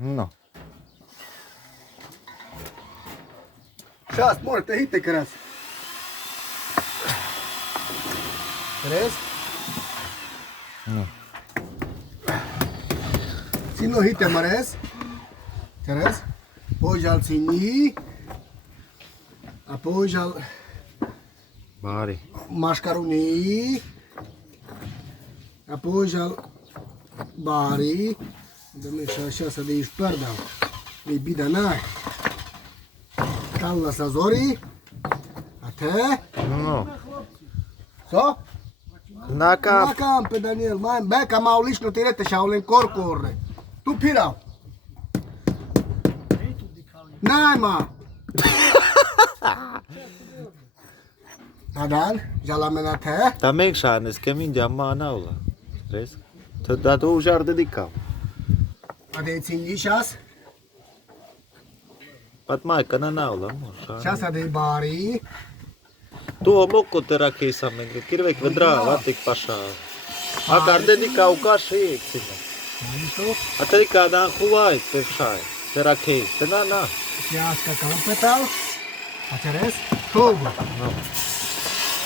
No. Сейчас, может, hite крас. Tres. No. Sino hite mares. Tres. Apoi al sini. Apoi al Bari. mascaroni. Apoi al bari. Dă-mi și așa să de aici perdau. E bida n-ai. Talla sazori. Ate. No. So? Naka. Nacam pe Daniel, mai beca mauliș nu tirete și aulen corcorre. Tu pirau. N-ai, ma. Adan, já la menate. Também chanes que me chama na aula. Três. Tu dá tu já dedicam. Ade țingi șas. Pat mai că na aula, mă. Șas ade bari. Tu o moco te rakei sa me. Kirvek vedra, vatik paša. A kar dedicau ca și exina. A te dedica da cuai pe șai. Te rakei. Te na. Șas ca campetal. Aceres? Togo. No.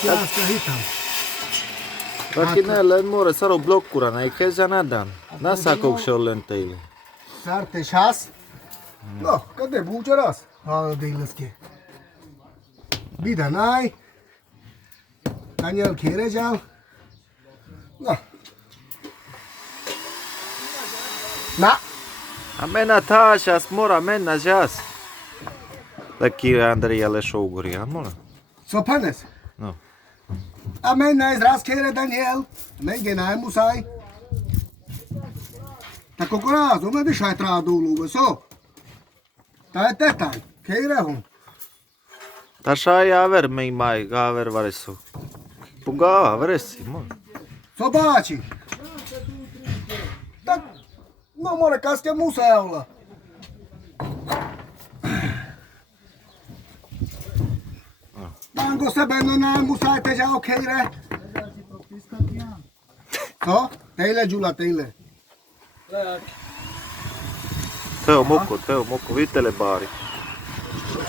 Șas ca hitam. Vakinele more saro blokkura, na ei já nadan. Na sacou și o lenteile. Sarte șas. No, că de buceras. Hala de ilăsche. Bida n-ai. Daniel Chiregeal. No. Na. Amena ta šas mora mena žas. Taki Andrija Lešouguri, amora. Sopanes. No. Amen, na izraz kere Daniel. Amen, genai musai. Ta cocorazo, ma di shai tra dulu, so. Ta tetai, kere hon. Taša ja ver mei mai, ga ver varesu. Puga, veresi, mă. So baci. Ta, nu more casche musai aula. Mango se bendo na musai te ja okere. So, teile giù la teile. Teo moco, vitele bari.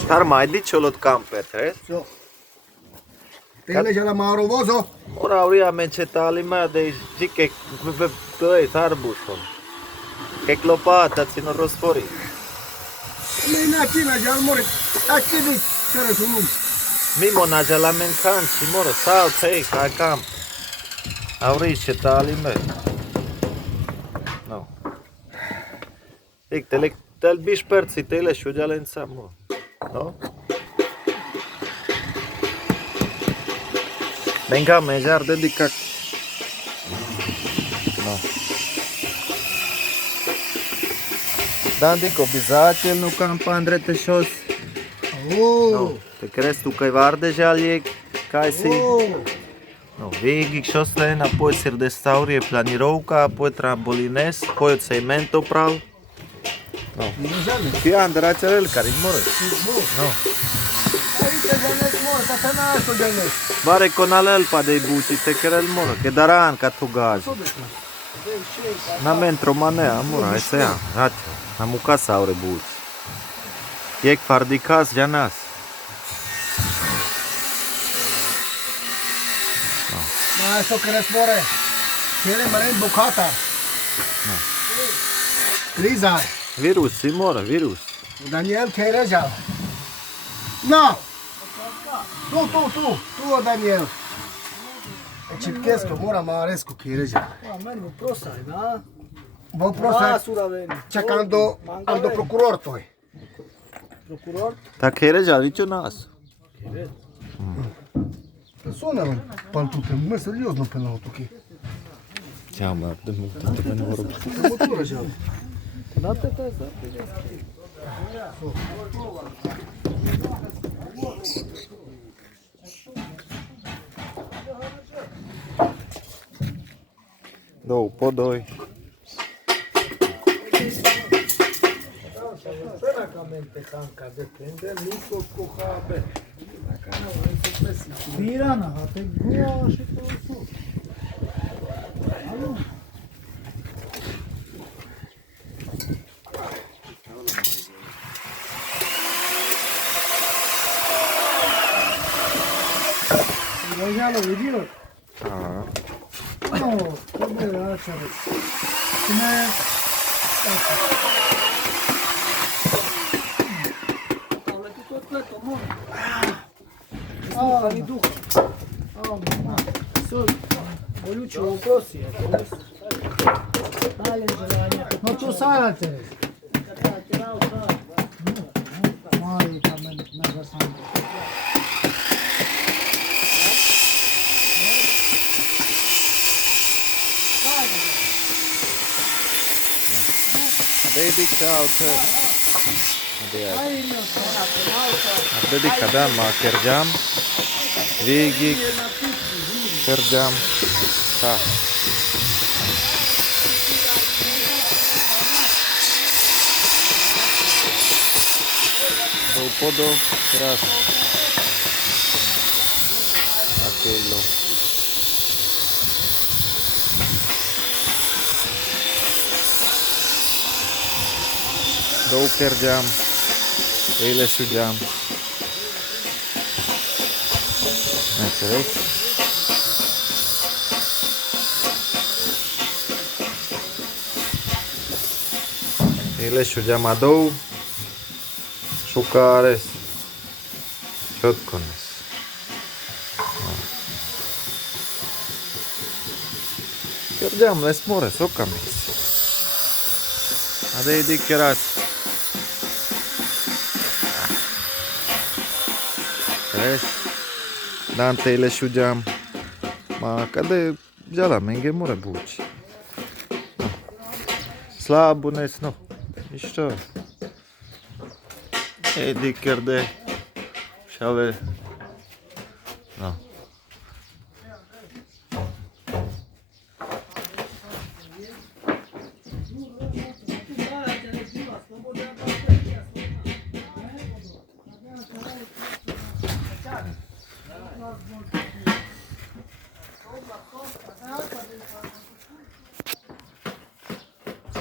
Dar mai di ciolot camper, tres? So. Teile già la marovoso. Ora auria mencetali mea de zic că tăi tarbușon. Che clopata țin rosfori. Mina china già more. Acchi di tere sunum. Mimo na la mencan și moro sau tei ca camp. Aurii cetali mea. No. Ik tel biš perci tele šuđalenca mo. No? Venga, mejar dedicat. No. Dan dico bizatel nu campa andrete șos. Oh. No. Te crezi tu că-i varde jaliec? Kaj si? Oh. No, vigi šoslen, apoi sir de staurie planirovka, apoi trambolines, apoi cemento prav. No. Ti Andra celel care more. No. Aici Janes mor, ca să nașo Janes. Bare con alelpa dei buci te kerel more, che daran ca tu gaz. Na mentro manea, mora, ese ya. Hat, na muca saure buci. Iec fardicas janas. Ma eso que eres more. Quiere maren bocata. No. Criza. Virus, si mora, virus. Daniel quiere já. No. Tu, Daniel. E cipchesco, mora maresco quiere já. Mano, prosai, da? Vou processar. Sura veni. Checando ando procuror toi. Procuror? Ta kere ja vicio nas. Sună-mă, paltute, mă, serios, nu pe la auto, ok? Ja, ma, de multe te ne vorbim. Mătură, já. Da, te să. Dou, po doi. Francamente, canca, depende, nici o cohabe. Pirana, te goa și tu. Ya lo vidio. Aha. No, come era çare. Kime? Ah, mi duh. Sul. Oluccio un prosi, No tu sai altere. Mai tamen nagasan. Dedik auto. Dedik kadar makercam. Végig. Kercam. Ha. Do podo. Teraz. Aquello. Do kercam. Öyle süreceğim. Evet. Öyle süreceğim adou. Şukares. Çötkones. Kercam les more sokamis. Hadi dikkat. Dante ile šuđam. Ma kada je vzela menge mora bući. Slabo nesno. I što? Dikerde. Šave. No.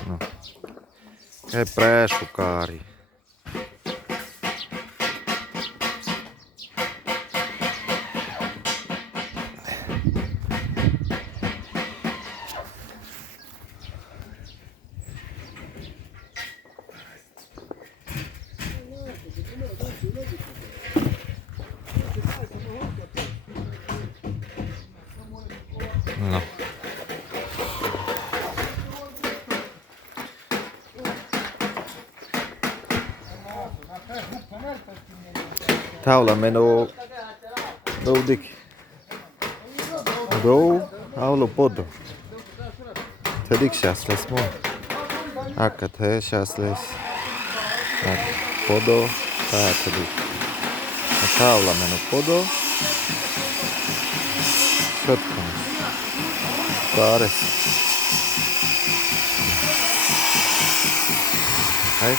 No. E prešu kari. No. Taula meno doudik. Dou, aulo podo. Tedik šasles mo. Aka te šasles. Podo, ta tedik. Taula meno podo. Šotkom. Kāres. Hei.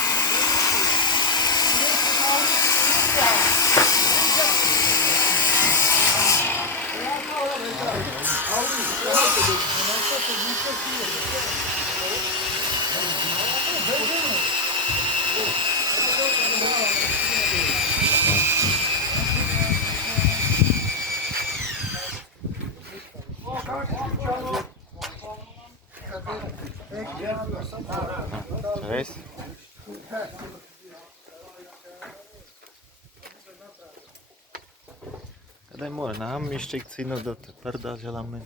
Reis. Kada je more, nam mišček cino do te prda želamen.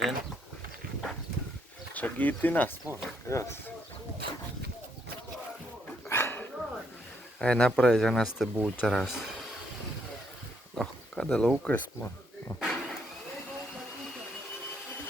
En. Čagiti nas, more, jas. Napravi, že nas te buče raz. Kada lauke smo.